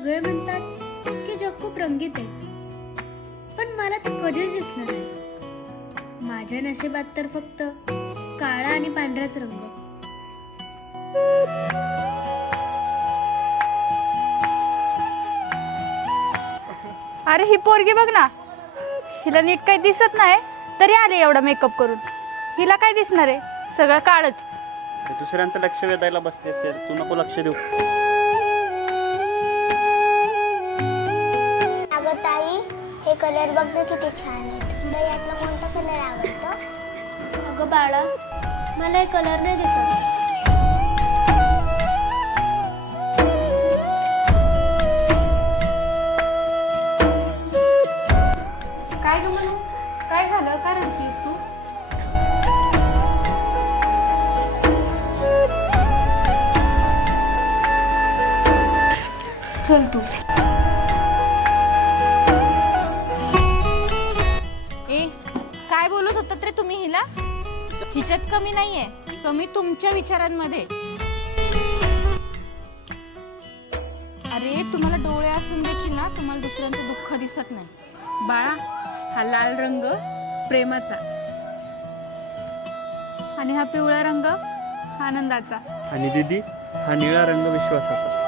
सगळे म्हणतात की जग खूप रंगीत आहे, पण मला ते कधीच दिसलं नाही. माझ्या नशिबात तर फक्त काळा आणि पांढराच रंग. अरे ही पोरगी बघ ना, हिला नीट काही दिसत नाही तरी आले एवढा मेकअप करून. हिला काय दिसणार आहे, सगळं काळच. दुसऱ्यांचं लक्ष वेधायला बसते, तू नको लक्ष देऊ. अगं ताई, हे कलर बघ ना किती छान आहे. तुला यातला कोणता कलर आवडतो? अगं बाळा, मला हे कलर नाही दिसत. काय ग म्हणू, काय झालं, काय रडतीस तू? चल तू. ए, काय बोलत होतात रे तुम्ही हिला? हिच्यात कमी नाहीये, कमी तुमच्या विचारांमध्ये. अरे तुम्हाला डोळे असून देखील ना तुम्हाला दुसऱ्यांचं दुःख दिसत नाही. बाळा, हा लाल रंग प्रेमाचा आणि हा पिवळा रंग आनंदाचा. आणि दीदी, हा निळा रंग विश्वासाचा.